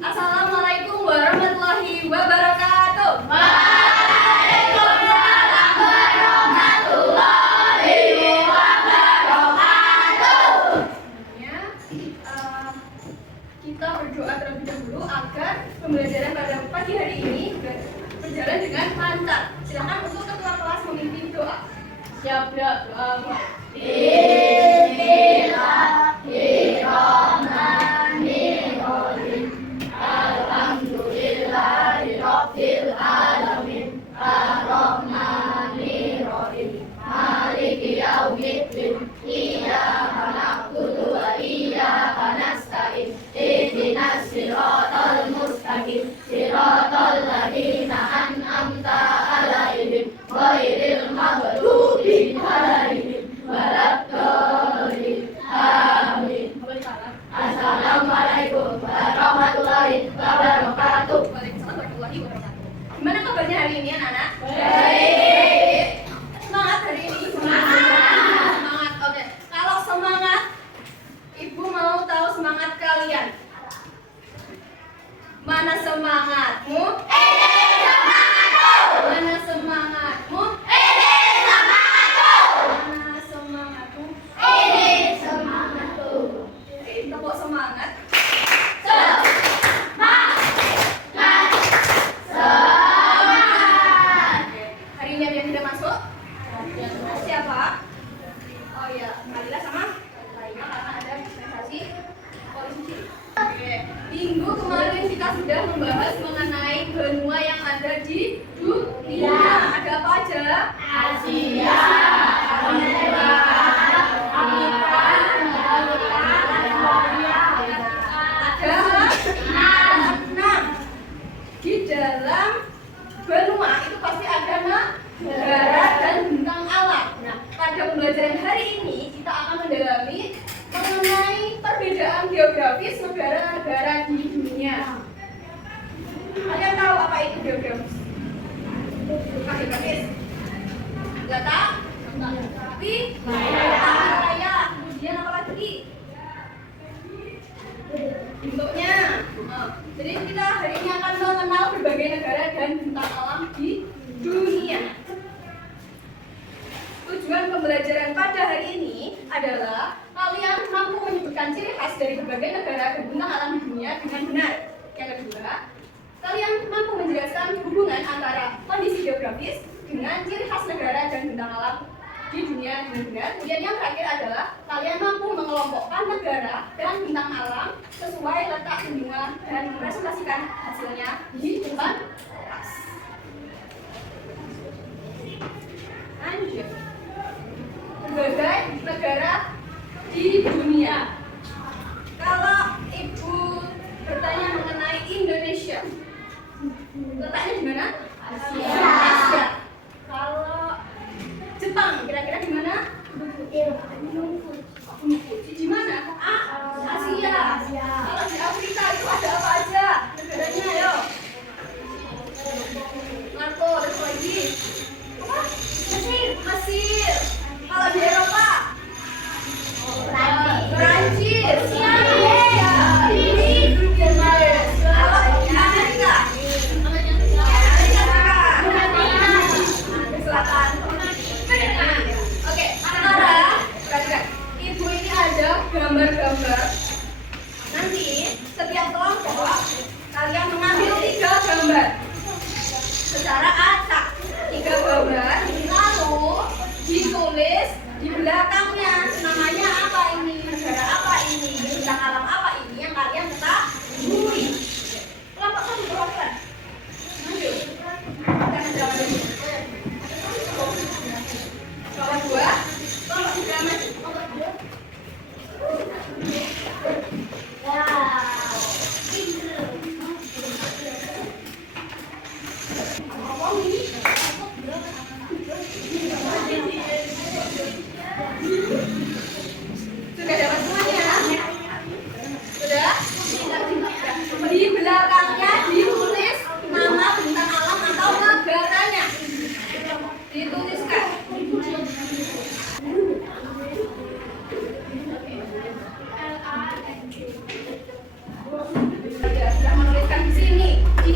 Assalamualaikum warahmatullahi wabarakatuh. Waalaikumsalam warahmatullahi wabarakatuh. Kita berdoa terlebih dahulu agar pembelajaran pada pagi hari ini berjalan dengan lancar. Silakan untuk ketua kelas memimpin doa. Siap doa. Bismillahirrahmanirrahim. Alhamdulillahirabbil alamin. Arrahmanirrahim. Maliki yaumiddin. Iyyaka na'budu wa iyyaka nasta'in. Ihdinas siratal mustaqim. Siratal ladzina an'amta 'alaihim ghairil maghdubi 'alaihim waladdallin. Amin. Assalamualaikum warahmatullahi wabarakatuh. Waalaikumsalam warahmatullahi wabarakatuh. Gimana kabarnya hari ini anak-anak? Baik. Semangat hari ini? Semangat. Semangat, oke. Kalau semangat, Ibu mau tahu semangat kalian. Mana semangatmu? Mana semangatmu? Mana semangatmu? Oke, kita bawa semangat. Oke, hari ini ada yang tidak masuk? Siapa? Oh iya, Malila sama Laila karena ada dispensasi polisi. Oke, minggu kemarin kita sudah membahas mengenai benua yang ada di dunia. Ada apa aja? Asia, Amerika, Afrika, Ada 6. Di dalam benua itu pasti ada negara dan bintang alam. Nah, pada pembelajaran hari ini kita akan mendalami mengenai perbedaan geografis negara-negara di dunia. Kalian tahu apa itu geografis? Geografis? Enggak tahu? Tapi raya. Kemudian apa lagi? Bentuknya. Jadi kita hari ini akan mengenal berbagai negara dan bintang alam di dunia. Tujuan pembelajaran pada hari ini adalah kalian mampu menyebutkan ciri khas dari berbagai negara dan bintang alam di dunia dengan benar. Yang kedua, kalian mampu menjelaskan hubungan antara kondisi geografis dengan ciri khas negara dan bintang alam di dunia dengan benar. Kemudian yang terakhir adalah kalian mampu mengelompokkan negara dan bintang alam sesuai letak benua dan merepresentasikan hasilnya di depan kelas. Lanjut. Berbagai negara di dunia. Kalau Ibu bertanya mengenai Indonesia, letaknya di mana? Asia. Kalau Jepang, kira-kira di mana? Di mana? Asia. Kalau di Afrika itu ada apa aja? Negaranya, ayo. Marco, ada apa lagi? Apa? Mesir. Kalau di Eropa? Perancis. Kalau di Amerika? Amerika Serikat.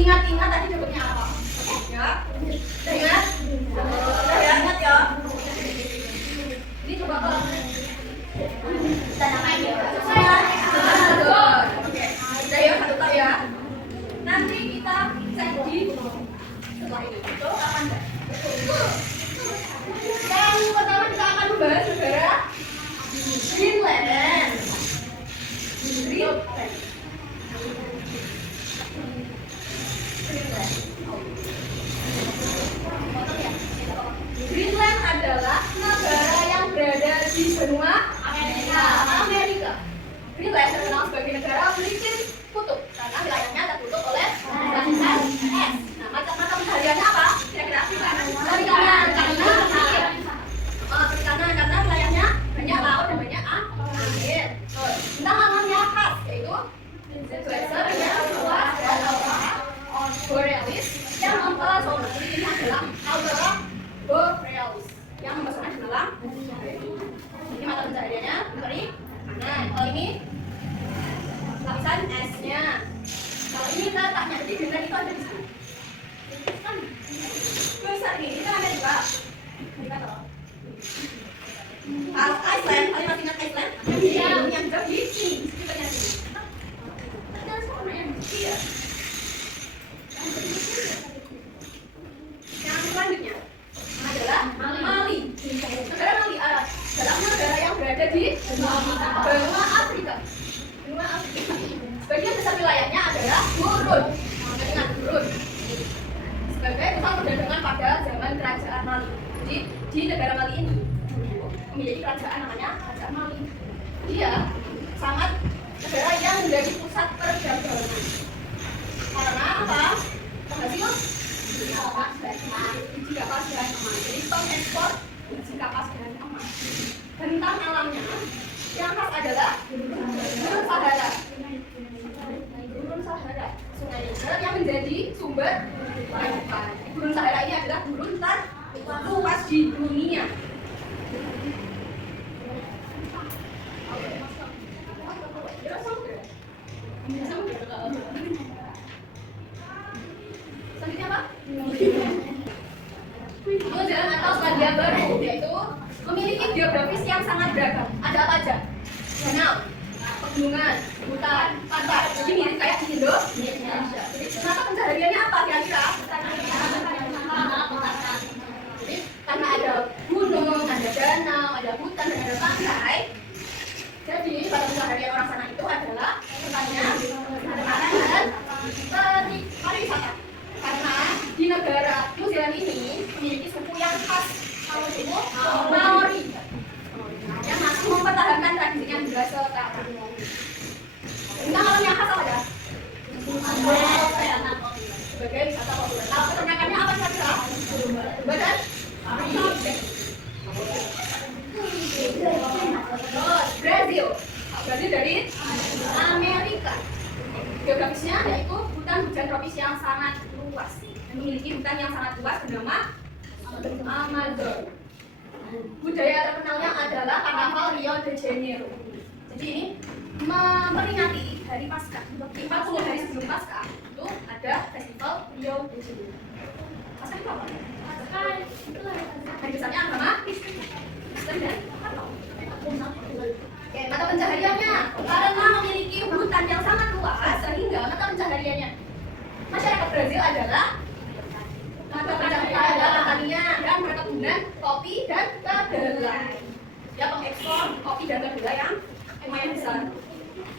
ingat-ingat tadi dapatnya apa. Ya, udah ingat? Udah ya, ingat ya. Ini coba kalau Kita namain ya. oke, udah ya, satu tak ya. Nanti kita cek di setelah ini. Itu kapan enggak? Yang pertama kita akan membahas negara Greenland. Greenland adalah negara yang berada di benua Amerika. Greenland terkenal sebagai negara licin kutub karena wilayahnya tertutup oleh lapisan es. Nah, mata pencahariannya apa? Kira-kira perikanan karena wilayahnya banyak laut dan banyak air. Tentang alamnya khas yaitu glacier yang luas dan aurora borealis yang mempesona. Ini adalah aurora borealis yang mempesona di malam. Ini mata pencahariannya perikanan. Kalau ini lapisan esnya. Kalau ini letaknya, jadi Greenland itu ada di sini. Kan besar ini kan Amerika. Amerika toh. Iceland, kalian masih ingat Iceland? Yang jauh di sini, sekitarnya sini. Ada semuanya di sini ya. Yang selanjutnya adalah Mali. Negara Mali adalah negara yang berada di benua Afrika. Benua Afrika. Sebagian besar wilayahnya adalah gurun. Ingat gurun. Sebagai pusat perdagangan pada zaman kerajaan Mali. Jadi di negara Mali ini memiliki kerajaan namanya Kerajaan Mali. Dia sangat negara yang menjadi pusat perdagangan. Karena apa? Penghasil kapas dan emas. Jadi pengekspor biji kapas dan emas. Bentang alamnya yang khas adalah Gurun Sahara. Gurun Sahara, sungai Niger yang menjadi sumber kehidupan. Gurun Sahara ini adalah gurun terluas di dunia. Selanjutnya apa? Jalan atau Selandia Baru yaitu memiliki geografis yang sangat beragam. Ada apa aja? Danau, pegunungan, hutan, pantai. Jadi mirip kayak di Indonesia. Jadi mata pencahariannya apa kira-kira? Jadi karena ada gunung, ada danau, ada hutan, dan ada pantai. Jadi mata pencaharian orang sana itu adalah pertanian, dan pariwisata. Karena di negara New Zealand ini memiliki suku yang khas, kalau itu Maori, yang masih mempertahankan tradisinya hingga sekarang. Tentang alam yang khas apa ya? Sebagai wisata populer. Kalau keternakannya apa kira-kira? Badan? Brazil. Brazil dari Amerika. Geografisnya yaitu hutan hujan tropis yang sangat luas. Memiliki hutan yang sangat luas bernama Amazon. Budaya terkenalnya adalah Karnaval Rio de Janeiro. Jadi ini memperingati hari Paskah. 40 hari sebelum Paskah itu ada festival Rio de Janeiro. Paskah itu apa? Hari besarnya agama Kristen dan Katolik. Oke, mata pencahariannya karena memiliki hutan yang sangat luas sehingga mata pencahariannya masyarakat Brazil adalah mata pencaharian adalah pertanian dan perkebunan kopi dan kedelai. Ya, pengekspor kopi dan kedelai yang lumayan besar.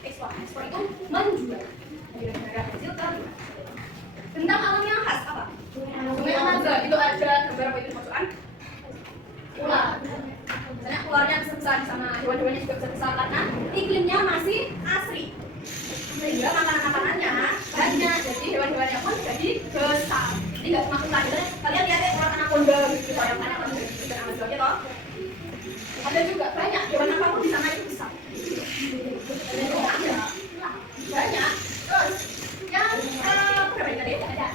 Ekspor itu menjual dari negara Brazil ke luar. Tentang alam yang khas apa? Sungai Amazon itu ada beberapa itu masukkan ular. Misalnya ularnya besar di sana, hewan-hewannya juga besar karena iklimnya masih asri. Sehingga makanan-makanannya banyak, jadi hewan-hewannya pun jadi besar. Jadi nggak cuma ular, kalian lihat ya ular anaconda gitu, yang banyak kan di Amazon ya toh. Ada juga banyak hewan apapun di sana itu besar. Banyak. Terus yang berapa tadi? Ada.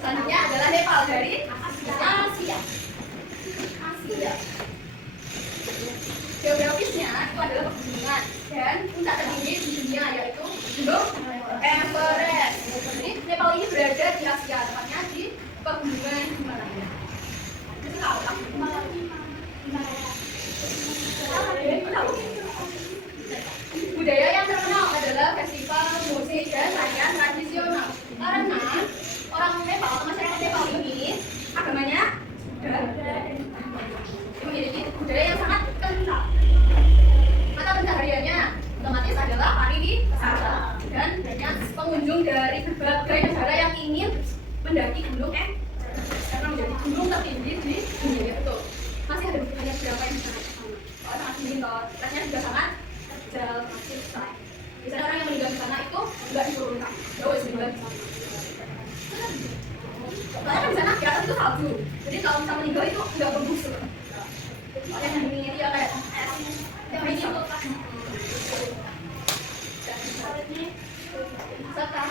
Selanjutnya adalah Nepal dari Asia. Geografisnya itu adalah pegunungan dan puncak tertinggi di dunia yaitu Gunung Everest. Jadi Nepal ini berada tahu. Budaya yang terkenal adalah festival musik dan tarian tradisional. Karena orang Nepal, masyarakat Nepal ini agamanya memiliki budaya yang sangat kental. Mata pencahariannya otomatis adalah pariwisata dan banyak pengunjung dari berbagai negara yang ingin mendaki gunung karena menjadi gunung tertinggi di dunia. Betul. Masih ada banyak beberapa yang sangat sangat dingin toh. Rasanya juga sangat terjal, masih susah. Biasanya orang yang meninggal di sana itu enggak diturunkan. Jauh meninggal di sana. Soalnya kan di sana ya itu salju. Jadi kalau misalnya meninggal itu enggak bergusur. Soalnya yang dinginnya dia kayak yang ini tuh pas. Sekarang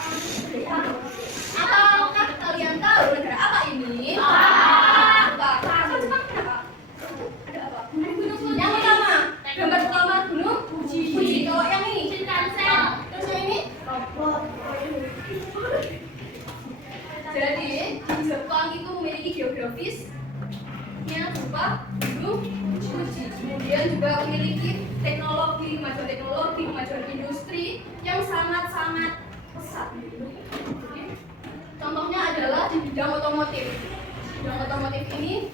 apakah kalian tahu negara apa ini? Yang pertama, gambar pertama gunung Fuji. Kalau yang ini, terus yang ini, jadi Jepang itu memiliki geografisnya berupa gunung Fuji. Kemudian juga memiliki teknologi, kemajuan industri yang sangat pesat. Contohnya adalah di bidang otomotif. Bidang otomotif ini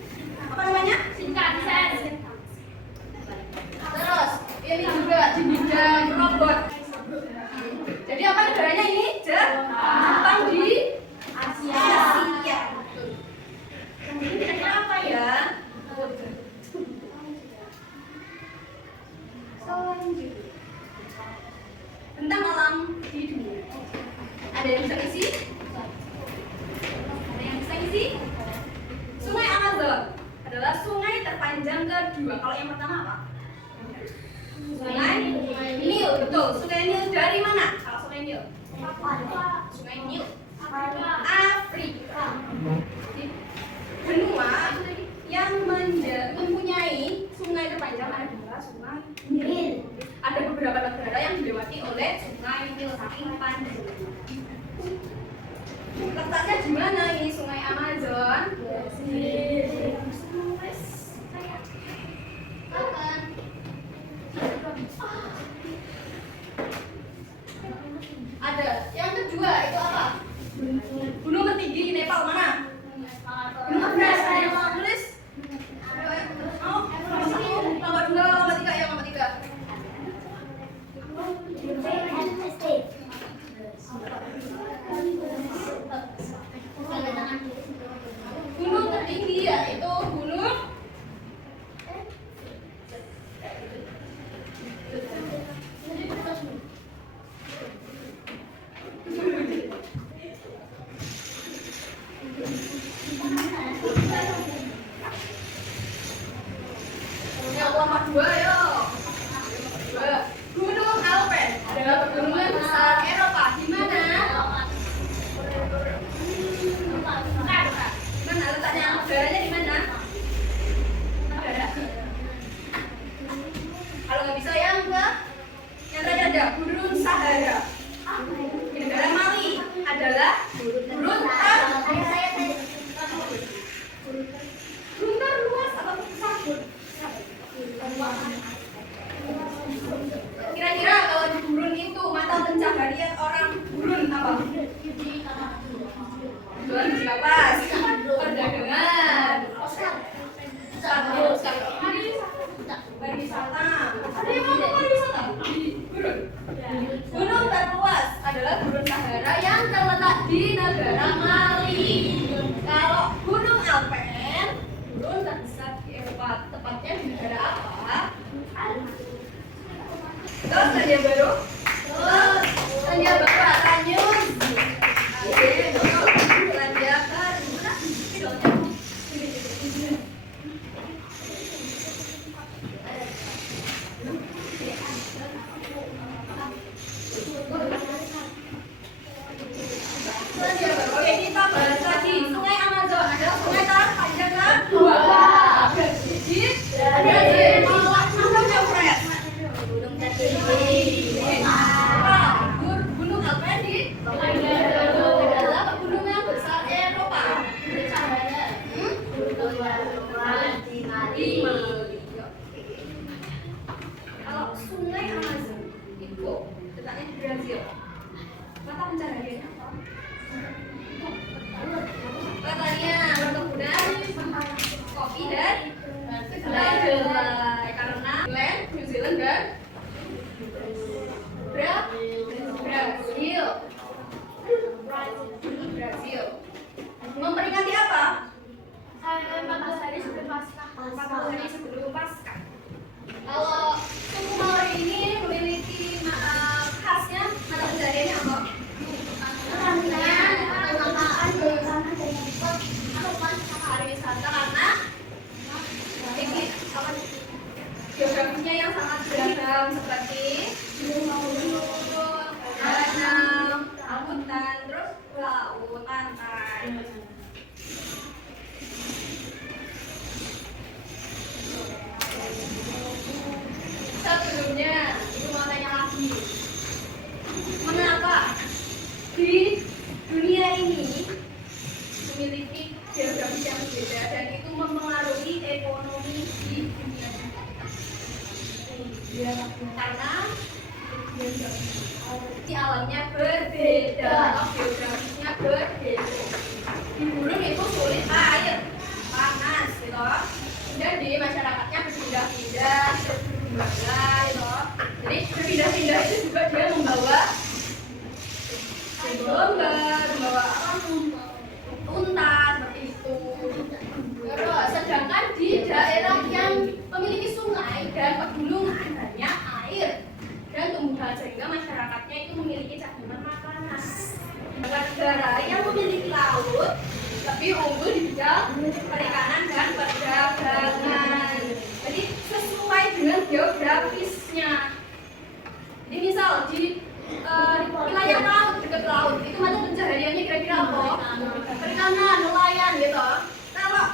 apa namanya? Shinkansen. Terus ini juga di bidang robot. Jadi apa negaranya ini? Jepang di Asia. Ini kira-kira apa ya? Selanjutnya tentang alam di dunia. Ada yang bisa isi? Ada yang bisa isi? Sungai Amazon adalah sungai terpanjang kedua. Kalau yang pertama apa? Sungai Nil. Betul. Sungai Nil dari mana? Kalau Sungai Nil? Sungai Nil Afrika. Benua yang mempunyai sungai terpanjang adalah Sungai Nil. Ada beberapa negara yang dilewati oleh Sungai Nil saking panjang. Letaknya di mana ini Sungai Amazon? Ada. Yang kedua itu apa? Gunung tertinggi di Nepal mana? Gunung Everest. Ada yang mau tulis? Lomba 2, lomba 3 ya, lomba 3. Gunung tertinggi yaitu Gunung yang lomba 2 yo. Gunung Alpen adalah pegunungan besar Eropa. Di mana? Mana letaknya? Negaranya di mana? Negara. Kalau nggak bisa yang tadi ada Gurun Sahara. Di negara Mali adalah Gurun terluas atau tersabut. Kira-kira kalau di gurun itu mata pencaharian orang gurun apa? Jualan di lapas, perdagangan, pariwisata. Ada yang ngomong pariwisata di gurun. Gunung terluas adalah Gurun Sahara yang terletak di negara Mali. Kalau Gunung Alpen, gunung terbesar di Eropa, tepatnya di negara apa? Terus tanya baru? Tanya baru Atanyus. Oke, betul. Tanya baru. Oke, kita bahas lagi. Sungai Amazon adalah sungai terpanjang kedua. Ada di bawah Gunung Everest. Gunung tertinggi. Gunung Alpen di adalah mata pencahariannya apa? Katanya perkebunan, kopi dan kedelai. Karena Thailand, New Zealand dan Brazil. Memperingati apa? 14 hari sebelum Paskah. 40 hari sebelum Paskah. Kalau suku Maori ini memiliki khasnya mata pencahariannya apa? Pariwisata karena geografisnya yang sangat beragam seperti gunung, danau, lautan, terus laut, pantai. Sebelumnya, itu mau tanya lagi. Mengapa di dunia ini memiliki geografis yang berbeda dan itu mempengaruhi ekonomi di dunia karena di alamnya berbeda, geografisnya berbeda. Di gunung itu sulit air, panas, gitu. Jadi masyarakatnya berpindah-pindah, berpindah-pindah, gitu. Jadi berpindah-pindah itu juga dia membawa domba, membawa unta seperti itu. Terus sedangkan di daerah yang memiliki sungai dan pegunungan banyak air dan tumbuhan sehingga masyarakatnya itu memiliki cadangan makanan. Negara yang memiliki laut lebih unggul di bidang perikanan dan perdagangan. Jadi sesuai dengan geografisnya. Jadi misal di wilayah laut, dekat laut itu mata pencahariannya kira-kira apa? Perikanan, nelayan gitu. Kalau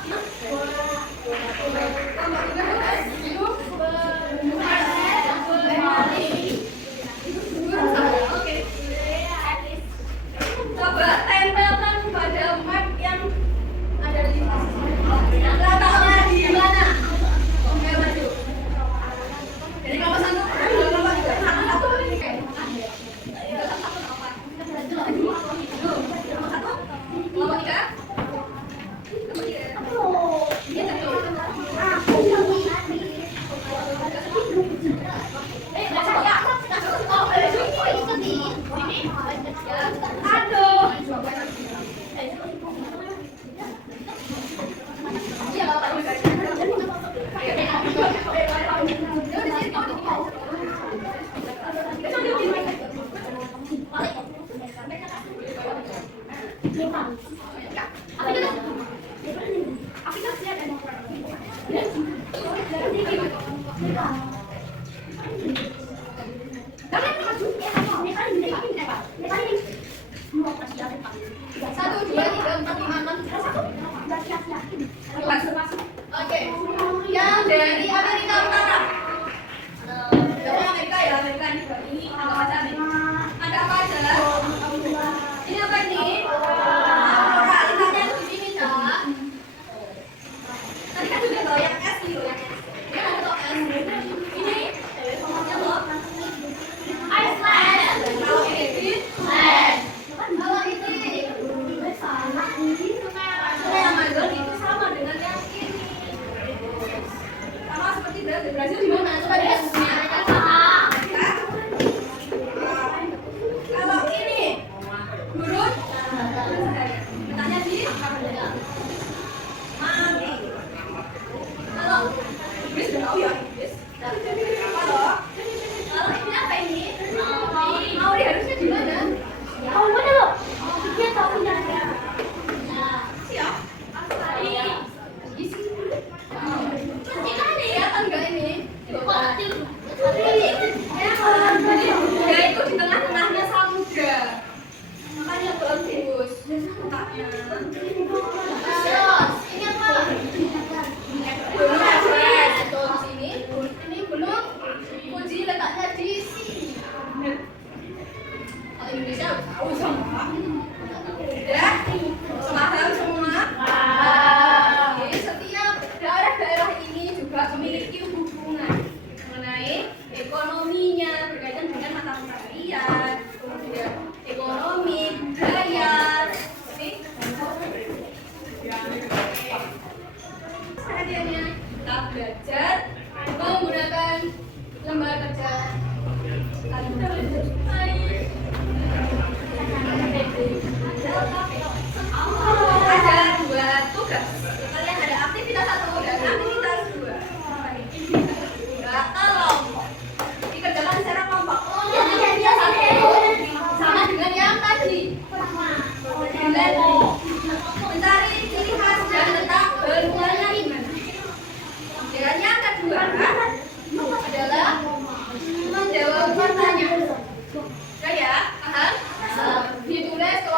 coba tempelkan pada map yang ada di letaknya di mana? Oke, maju. Jadi kalau satu, kalau tiga, satu. Satu, dua, tiga, empat, lima, enam, oke, yang dari Amerika Utara. Dari Amerika ya, Amerika ini apa aja nih? Ada apa aja? Ini apa ini? Aurora.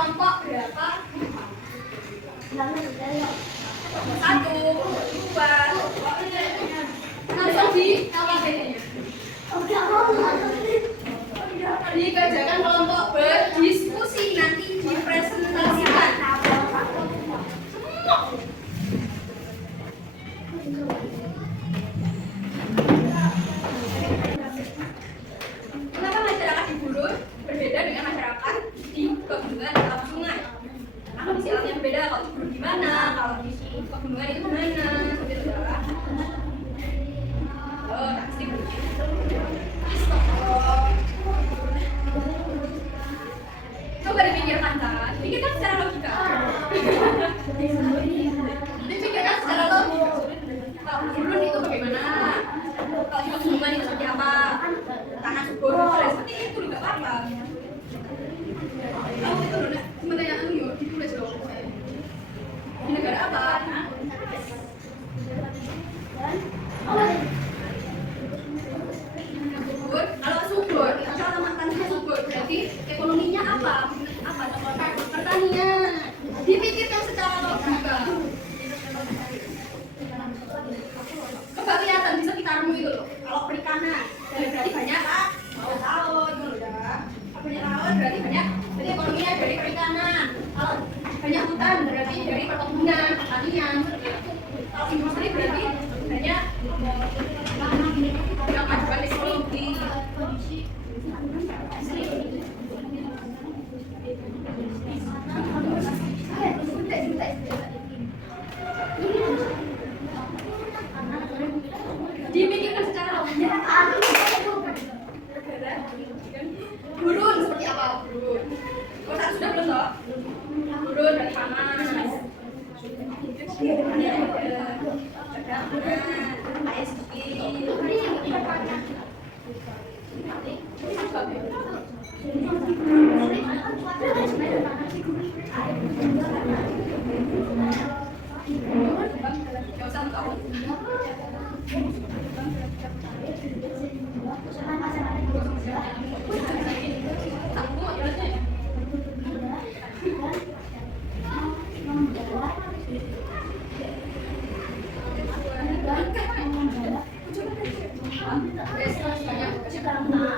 kelompok berapa? 1, 2, langsung di LKB-nya. Dikerjakan kelompok berdiskusi, nanti dipresentasikan. Kenapa masyarakat di Gurun berbeda dengan masyarakat di pegunungan atau sungai? Karena kondisi alamnya berbeda. Kalau di Gurun gimana, kalau di pegunungan itu gimana? Gitu ya. Oh, pasti begitu. Coba dipikirkan kan? Pikirkan secara logika. Dipikirkan secara logika. Kalau di Gurun itu bagaimana? Kalau di pegunungan itu seperti apa? Tanah subur, seperti itu juga apa-apa. Oh, itu loh, sementara anu yuk, ditulis dong. Di negara apa? Subur, kalau subur, kalau tanahnya subur, berarti ekonominya apa? Apa? Pertanian. Dipikirkan secara logika. Coba kelihatan di sekitarmu itu loh. Kalau perikanan, berarti banyak laut, gitu ya. Banyak laut berarti banyak. Jadi ekonominya dari perikanan. Kalau banyak hutan berarti dari perkebunan, pertanian. Kalau industri berarti banyak yang majuan teknologi. Dipikirkan secara logika. Gurun seperti apa gurun? Oh, satu sudah belum toh? Gurun dari panas.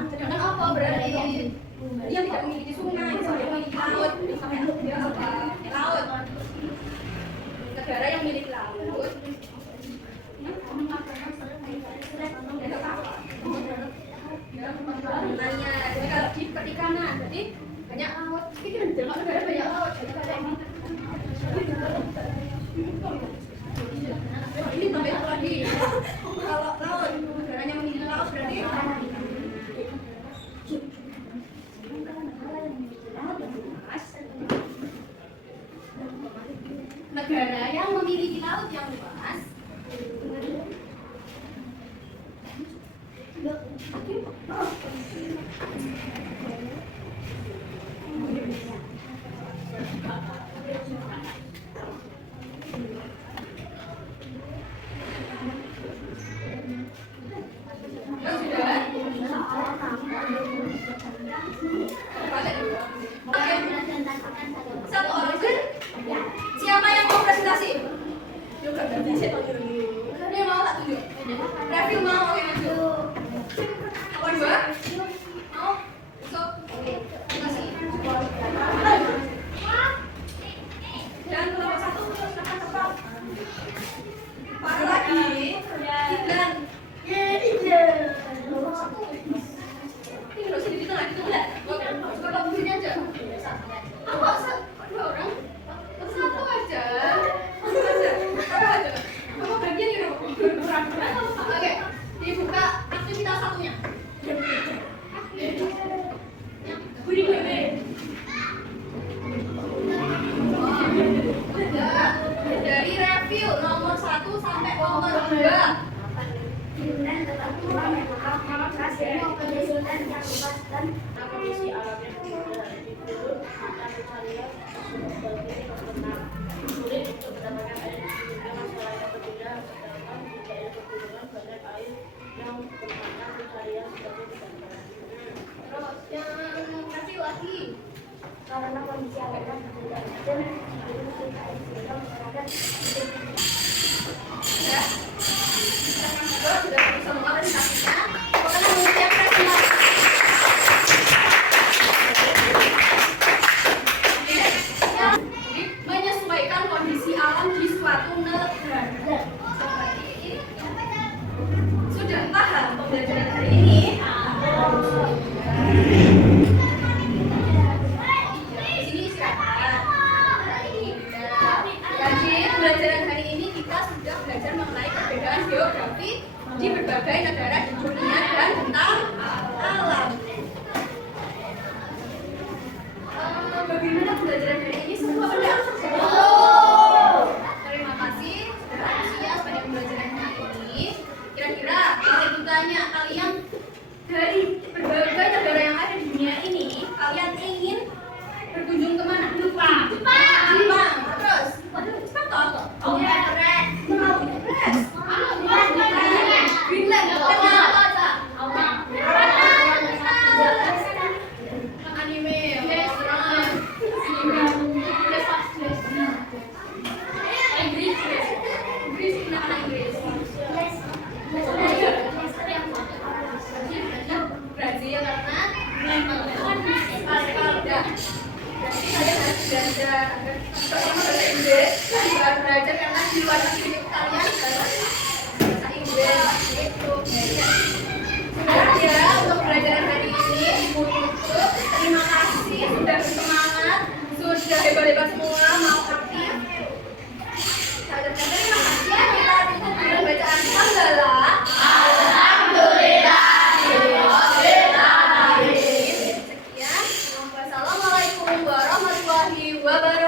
Sedangkan apa berarti dia tidak memiliki sungai, dia memiliki laut, dia laut. Negara yang memiliki laut, jadi kalau di perikanan, jadi banyak laut. Ini kan negara banyak laut, ini tambah apa lagi? Kalau laut, negaranya memiliki laut berarti negara yang memiliki laut yang luas satu orang siapa yang mau presentasi? Ini mau tak tunjuk? Review mau, oke maju. Apa dua? Mau? Besok? Kasih. Dan kelompok satu silakan cepat. Parah lagi. Dan ini loh sini di tengah itu enggak? Coba begini aja. Apa dua orang? Satu aja. Apa bagian ini kurang? Oke, dibuka aktivitas satunya. Dari review nomor 1 sampai nomor 2. Kondisi alam yang berada di Gurun akan saya sebagai pemenang. Sulit untuk mendapatkan air di sehingga masalahnya berbeda, sedangkan di daerah pegunungan banyak air yang bermakna pencarian sebagai tidak. Terus yang kasih lagi karena kondisi alamnya berbeda dan kita masyarakat Ya. Sudah bisa mengorisasinya. Pokoknya mengucapkan terima kasih. Jadi menyesuaikan kondisi alam di suatu negara. Seperti ini. Sudah paham pembelajaran hari ini? Di sini istirahat. Jadi pembelajaran hari ini kita sudah belajar mengenai perbedaan geografi di berbagai negara di dunia dan tentang alam. Bagaimana pembelajaran hari ini? Semua benar? Terima kasih sudah antusias pada pembelajaran hari ini. Kira-kira kalau ibu tanya kalian dari berbagai negara yang ada di dunia ini, kalian ingin berkunjung kemana? Jepang. Terus? Jepang atau apa? Greenland. Kenapa, Ca? Anime. Inggris. Kenapa Inggris? Brazil karena udah. Berarti kalian harus belajar agar terutama bahasa Inggris. Kalian harus belajar karena di luar negeri kalian bahasa Inggris itu. Sudah ya untuk pelajaran hari ini ditutup. Terima kasih sudah bersemangat, sudah hebat-hebat semua mau aktif. Saya ucapkan terima kasih ya. Kita tutup dengan bacaan hamdalah. Sekian. Wassalamualaikum warahmatullahi wabarakatuh.